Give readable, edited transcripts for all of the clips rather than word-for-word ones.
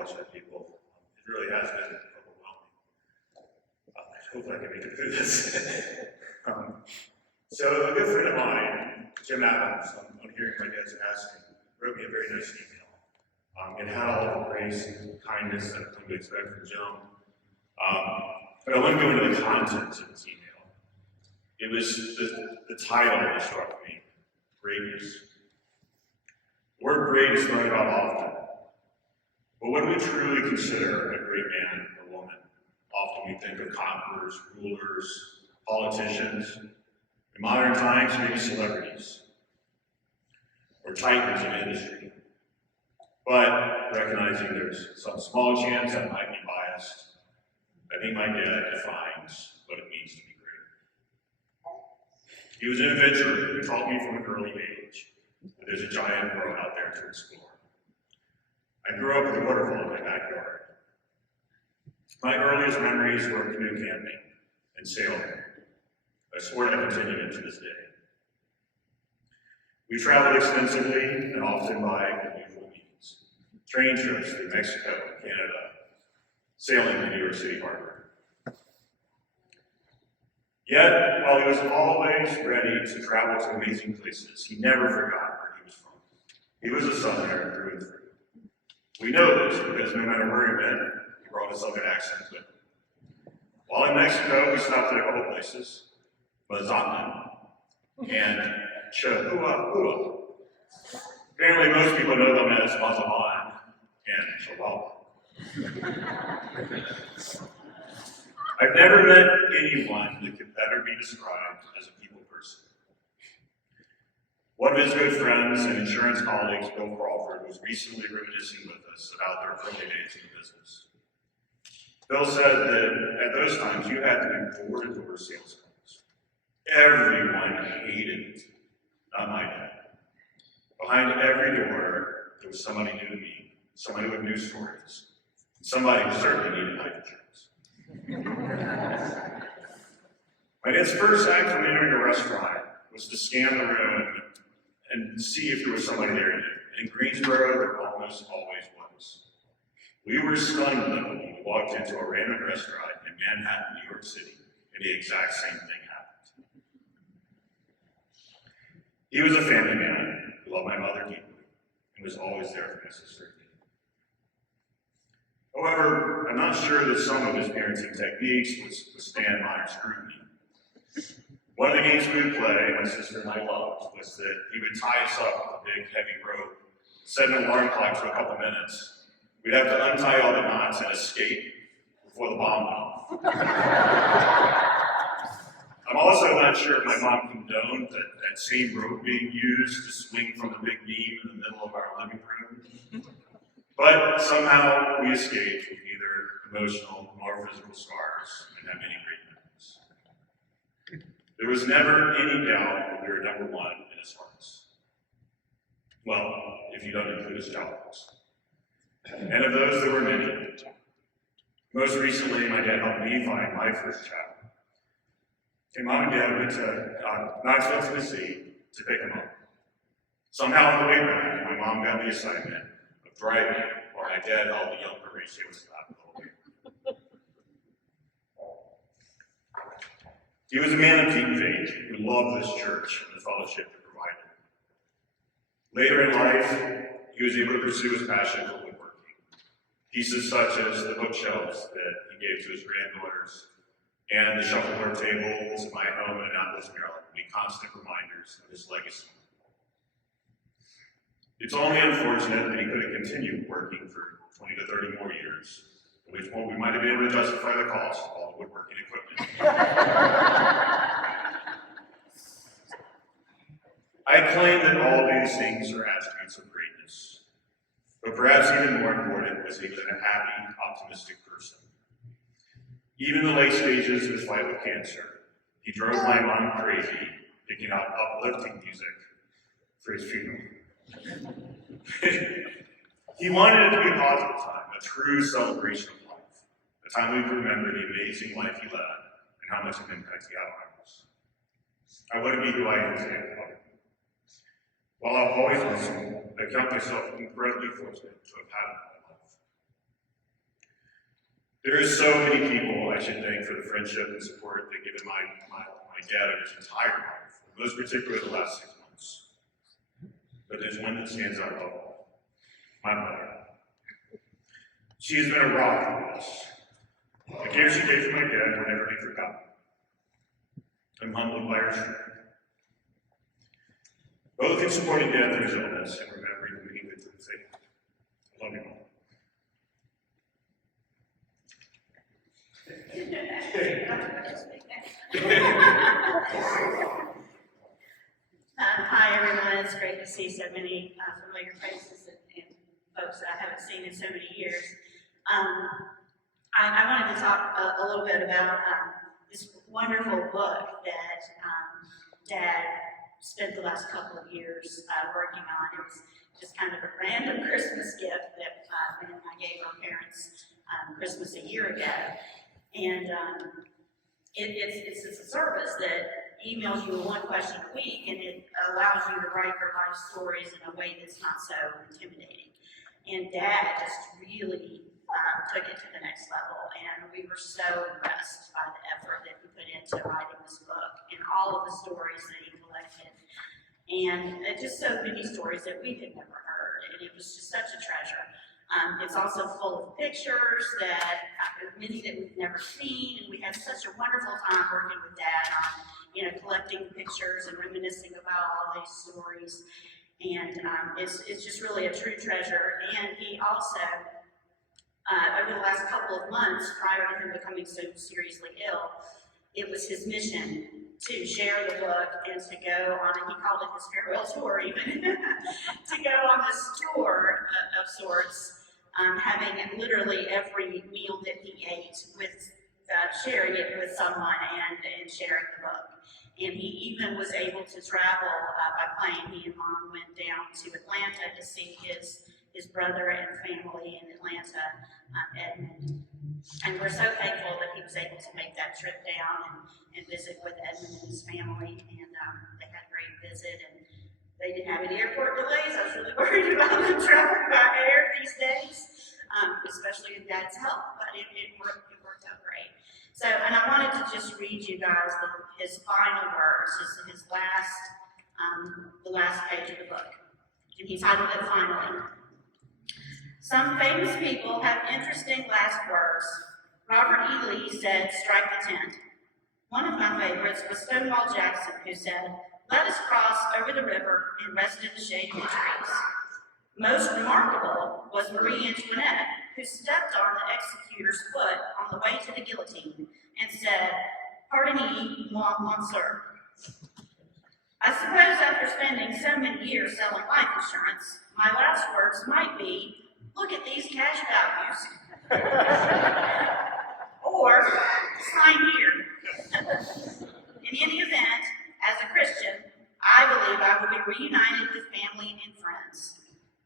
fellowship people. It really has been overwhelming. Hopefully I can make it through this. So a good friend of mine, Jim Adams, on hearing my dad's passing, wrote me a very nice email. It had all the grace and kindness that I come to expect from Jim. But I wouldn't go into the contents of his email. It was the title that struck me, greatness. The word great is thrown about often. But when we truly consider a great man or woman, often we think of conquerors, rulers, politicians, in modern times, maybe celebrities, or titans in industry. But recognizing there's some small chance I might be biased, I think my dad defines what it means to be great. He was an adventurer who taught me from an early age that there's a giant world out there to explore. I grew up with a waterfall in my backyard. My earliest memories were canoe camping and sailing, a sport I continue to this day. We traveled extensively and often by unusual means. Train trips through Mexico and Canada, sailing to New York City Harbor. Yet, while he was always ready to travel to amazing places, he never forgot where he was from. He was a Southerner through and through. We know this because no matter where he went, he brought a Southern accent with him. While in Mexico, we stopped at a couple places, Mazatlan and Chihuahua. Apparently, most people know them as Mazatlan and Chihuahua. I've never met anyone that could better be described as a people person. One of his good friends and insurance colleagues, Bill Crawford, was recently reminiscing with us about their early days in business. Bill said that at those times you had to do door-to-door sales calls. Everyone hated it, not my dad. Behind every door, there was somebody new to me, somebody with new stories, and somebody who certainly needed life insurance. My dad's first act when entering a restaurant was to scan the room and see if there was somebody there yet. In Greensboro, there almost always was. We were stunned though when we walked into a random restaurant in Manhattan, New York City, and the exact same thing happened. He was a family man who loved my mother deeply and was always there for my sister. However, I'm not sure that some of his parenting techniques would withstand modern scrutiny. One of the games we would play, my sister and I loved, was that he would tie us up with a big heavy rope, set an alarm clock to a couple minutes. We'd have to untie all the knots and escape before the bomb went off. I'm also not sure if my mom condoned that same rope being used to swing from the big beam in the middle of our living room. But somehow we escaped with neither emotional nor physical scars and had many great memories. There was never any doubt that we were number one in his hearts. Well, if you don't include his child books. And of those, there were many. Most recently, my dad helped me find my first child. Okay, Mom and Dad went to Knoxville, Tennessee to pick him up. Somehow on the way back, my mom got the assignment of driving while my dad held the younger ratio stop. He was a man of deep faith who loved this church and the fellowship it provided. Later in life, he was able to pursue his passion for woodworking. Pieces such as the bookshelves that he gave to his granddaughters and the shuffleboard tables in my home in Annapolis, Maryland will be constant reminders of his legacy. It's only unfortunate that he could have continued working for 20 to 30 more years, at which point we might have been able to justify the cost of all the woodworking equipment. I claim that all these things are attributes of greatness, but perhaps even more important was he was a happy, optimistic person. Even in the late stages of his fight with cancer, he drove my mom crazy, picking out uplifting music for his funeral. He wanted it to be a positive time, a true celebration of life, a time we remember the amazing life he led and how much of an impact he had on us. I wouldn't be who I am today without him. While I'll always listen, I count myself incredibly fortunate to have had him in my life. There are so many people I should thank for the friendship and support they've given my dad over his entire life, most particularly the last 6 months. But there's one that stands out above all, my mother. She has been a rock for us. The care she gave to my dad will never be forgotten. I'm humbled by her strength. Both have supported Dad through his illness and remembering the many good things they love you all. Hi, everyone. It's great to see so many familiar faces and folks that I haven't seen in so many years. I wanted to talk a little bit about this wonderful book that Dad spent the last couple of years working on. It was just kind of a random Christmas gift that Vann and I gave our parents Christmas a year ago. And it's a service that emails you one question a week, and it allows you to write your life stories in a way that's not so intimidating. And Dad just really took it to the next level, and we were so impressed by the effort that he put into writing this book and all of the stories that he collected. And just so many stories that we had never heard, and it was just such a treasure. It's also full of pictures that many that we've never seen, and we had such a wonderful time working with Dad on, collecting pictures and reminiscing about all these stories. And it's just really a true treasure. And he also, over the last couple of months, prior to him becoming so seriously ill, it was his mission to share the book and to go on, and he called it his farewell tour even, to go on this tour of sorts, having literally every meal that he ate with sharing it with someone and sharing the book. And he even was able to travel by plane. He and Mom went down to Atlanta to see his brother and family in Atlanta, Edmond. And we're so thankful that he was able to make that trip down and visit with Edmond and his family. And they had a great visit, and they didn't have any airport delays. I was really worried about them traveling by air these days, especially in Dad's health, but it worked out great. So, and I wanted to just read you guys his final words, his last, the last page of the book. And he titled it Finally. Some famous people have interesting last words. Robert E. Lee said, "Strike the tent." One of my favorites was Stonewall Jackson, who said, "Let us cross over the river and rest in the shade of the trees." Most remarkable was Marie Antoinette, who stepped on the executor's foot on the way to the guillotine and said, "Pardonnez-moi, monsieur." I suppose after spending so many years selling life insurance, my last words might be, "Look at these cash values." Or, "Sign here." In any event, as a Christian, I believe I will be reunited with family and friends.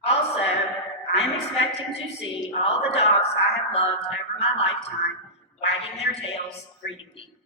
Also, I am expecting to see all the dogs I have loved over my lifetime wagging their tails, greeting me.